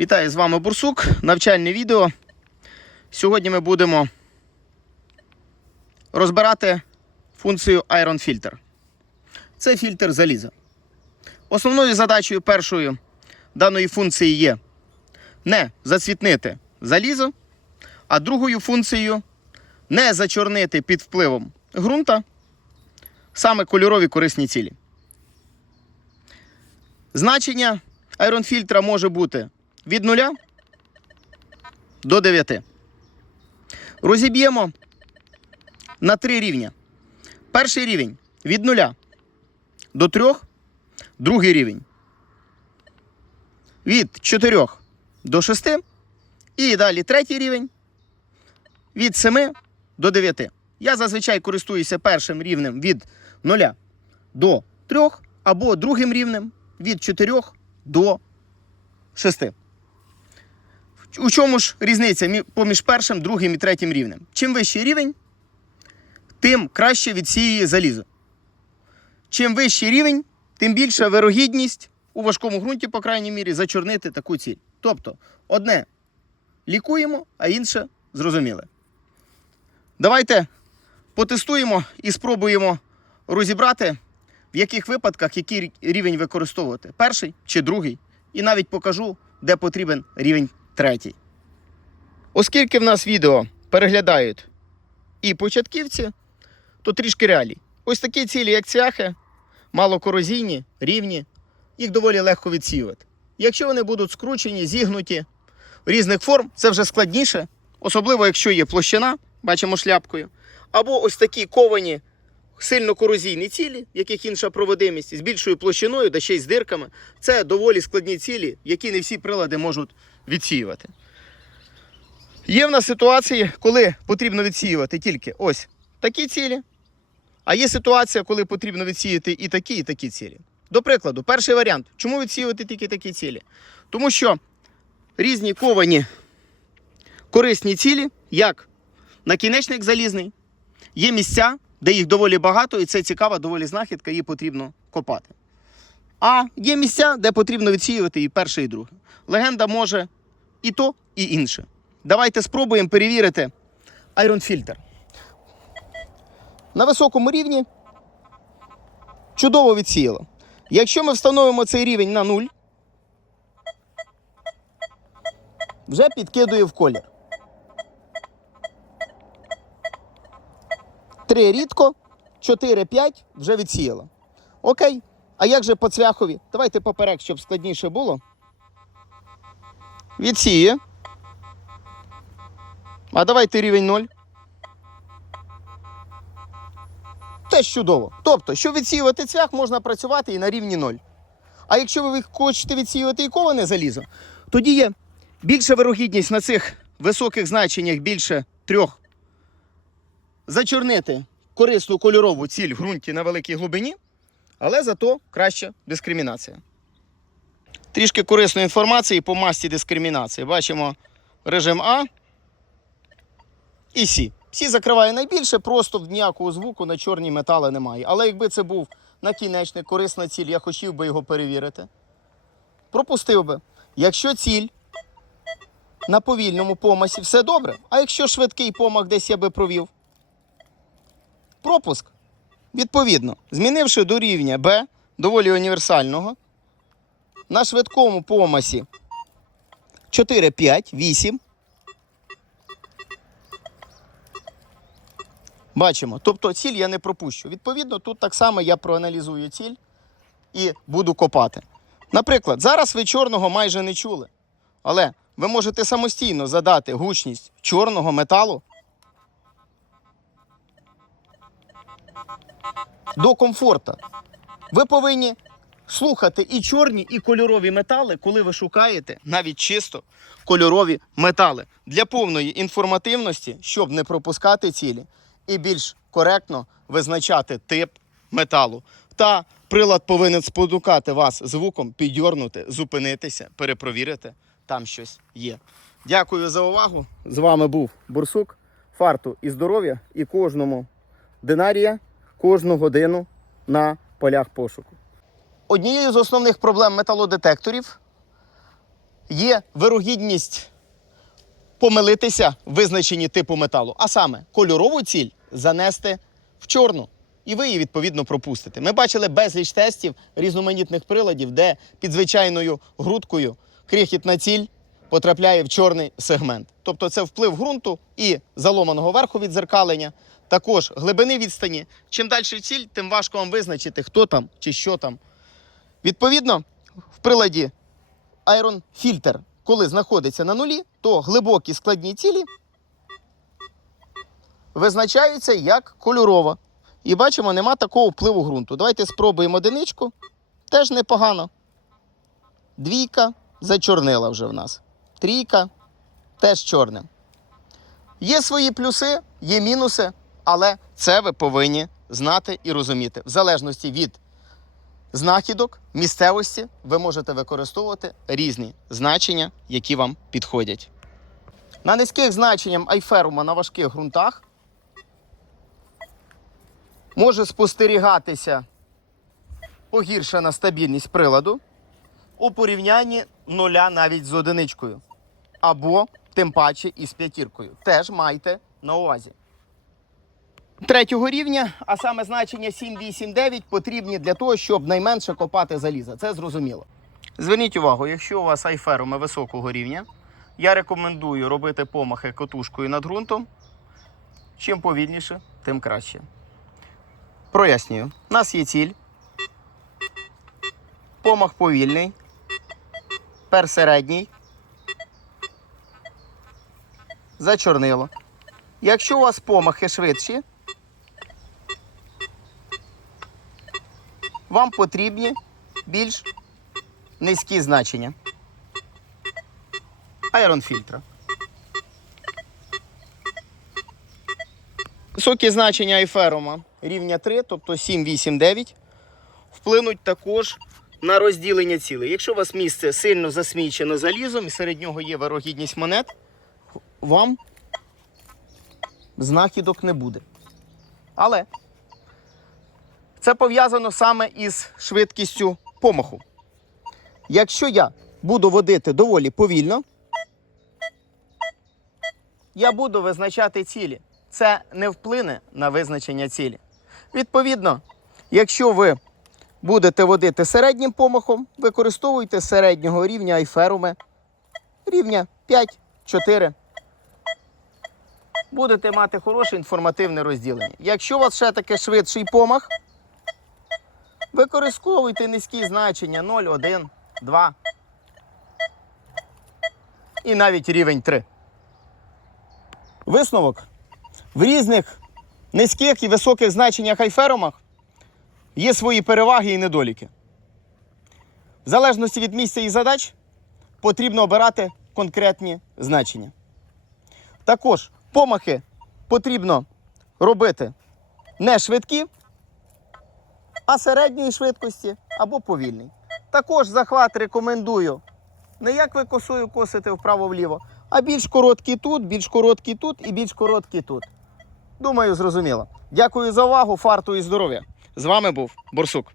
Вітаю з вами Бурсук. Навчальне відео. Сьогодні ми будемо розбирати функцію Iron Filter. Це фільтр заліза. Основною задачею першою даної функції є не зацвітнити залізо, а другою функцією не зачорнити під впливом ґрунта саме кольорові корисні цілі. Значення Iron фільтра може бути від 0 до 9. Розіб'ємо на три рівня. Перший рівень від 0 до 3, другий рівень від 4 до 6, і далі третій рівень від 7 до 9. Я зазвичай користуюся першим рівнем від 0 до 3 або другим рівнем від 4 до 6. У чому ж різниця поміж першим, другим і третім рівнем? Чим вищий рівень, тим краще відсіює залізо. Чим вищий рівень, тим більша вирогідність у важкому ґрунті, по крайній мірі, зачорнити таку ціль. Тобто, одне лікуємо, а інше зрозуміле. Давайте потестуємо і спробуємо розібрати, в яких випадках який рівень використовувати. Перший чи другий. І навіть покажу, де потрібен рівень третій. Оскільки в нас відео переглядають і початківці, то трішки реалій. Ось такі цілі, як цяхи, малокорозійні, рівні, їх доволі легко відсіювати. Якщо вони будуть скручені, зігнуті різних форм, це вже складніше, особливо якщо є площина, бачимо шляпкою, або ось такі ковані сильно корозійні цілі, в яких інша проводимість, з більшою площиною, да ще й з дирками. Це доволі складні цілі, які не всі прилади можуть відсіювати. Є в нас ситуації, коли потрібно відсіювати тільки ось такі цілі, а є ситуація, коли потрібно відсіяти і такі, і такі цілі. До прикладу, перший варіант. Чому відсіювати тільки такі цілі? Тому що різні ковані корисні цілі, як накінечник залізний, є місця, де їх доволі багато, і це цікава доволі знахідка, її потрібно копати. А є місця, де потрібно відсіювати і перше, і друге. Легенда може і то, і інше. Давайте спробуємо перевірити Filter. На високому рівні чудово відсіяло. Якщо ми встановимо цей рівень на 0, вже підкидує в колір. Три рідко, 4-5 вже відсіяло. Окей. А як же по цвяхові? Давайте поперек, щоб складніше було. Відсіє. А давайте рівень 0. Теж чудово. Тобто, щоб відсіювати цвях, можна працювати і на рівні 0. А якщо ви хочете відсіювати і коване залізо, тоді є більша вирогідність на цих високих значеннях більше трьох зачорнити корисну кольорову ціль в ґрунті на великій глибині, але зато краща дискримінація. Трішки корисної інформації по масті дискримінації. Бачимо режим А і С. Всі закриває найбільше, просто ніякого звуку на чорні метали немає. Але якби це був накінечник, корисна ціль, я хотів би його перевірити. Пропустив би. Якщо ціль на повільному помасі, все добре. А якщо швидкий помах десь я би провів, пропуск. Відповідно, змінивши до рівня Б, доволі універсального, на швидкому помасі 4, 5, 8. Бачимо. Тобто ціль я не пропущу. Відповідно, тут так само я проаналізую ціль і буду копати. Наприклад, зараз ви чорного майже не чули, але ви можете самостійно задати гучність чорного металу до комфорта. Ви повинні слухати і чорні, і кольорові метали, коли ви шукаєте навіть чисто кольорові метали для повної інформативності, щоб не пропускати цілі, і більш коректно визначати тип металу. Та прилад повинен спонукати вас звуком підьорнути, зупинитися, перепровірити, там щось є. Дякую за увагу. З вами був Бурсук. Фарту і здоров'я, і кожному динарія кожну годину на полях пошуку. Однією з основних проблем металодетекторів є вирогідність помилитися в визначенні типу металу, а саме кольорову ціль занести в чорну. І ви її відповідно пропустите. Ми бачили безліч тестів різноманітних приладів, де під звичайною грудкою крихітна ціль потрапляє в чорний сегмент. Тобто це вплив ґрунту і заломаного верху відзеркалення, також глибини відстані. Чим далі ціль, тим важко вам визначити, хто там чи що там. Відповідно, в приладі Iron Filter, коли знаходиться на нулі, то глибокі складні цілі визначаються як кольорова. І бачимо, нема такого впливу ґрунту. Давайте спробуємо одиничку. Теж непогано. Двійка зачорнила вже в нас. Трійка теж чорним. Є свої плюси, є мінуси, але це ви повинні знати і розуміти. В залежності від знахідок, місцевості, ви можете використовувати різні значення, які вам підходять. На низьких значеннях айферума на важких ґрунтах може спостерігатися погіршена стабільність приладу у порівнянні нуля навіть з одиничкою. Або тим паче із п'ятіркою. Теж майте на увазі. Третього рівня, а саме значення 7, 8, 9 потрібні для того, щоб найменше копати заліза. Це зрозуміло. Зверніть увагу, якщо у вас айферуми високого рівня, я рекомендую робити помахи котушкою над ґрунтом. Чим повільніше, тим краще. Прояснюю. У нас є ціль. Помах повільний. Пер середній. Зачорнило. Якщо у вас помахи швидші, вам потрібні більш низькі значення. Айрон фільтра. Високі значення айферума рівня 3, тобто 7, 8, 9, вплинуть також на розділення цілей. Якщо у вас місце сильно засмічено залізом і серед нього є вирогідність монет, вам знахідок не буде. Але це пов'язано саме із швидкістю помаху. Якщо я буду водити доволі повільно, я буду визначати цілі. Це не вплине на визначення цілі. Відповідно, якщо ви будете водити середнім помахом, використовуйте середнього рівня айферуми рівня 5-4. Будете мати хороше інформативне розділення. Якщо у вас ще таке швидший помах, використовуйте низькі значення 0, 1, 2 і навіть рівень 3. Висновок. В різних низьких і високих значеннях айферумах є свої переваги і недоліки. В залежності від місця і задач потрібно обирати конкретні значення. Також помахи потрібно робити не швидкі, а середньої швидкості або повільний. Також захват рекомендую не як ви косою косите вправо-вліво, а більш короткий тут, більш короткий тут і більш короткий тут. Думаю, зрозуміло. Дякую за увагу, фарту і здоров'я. З вами був Борсук.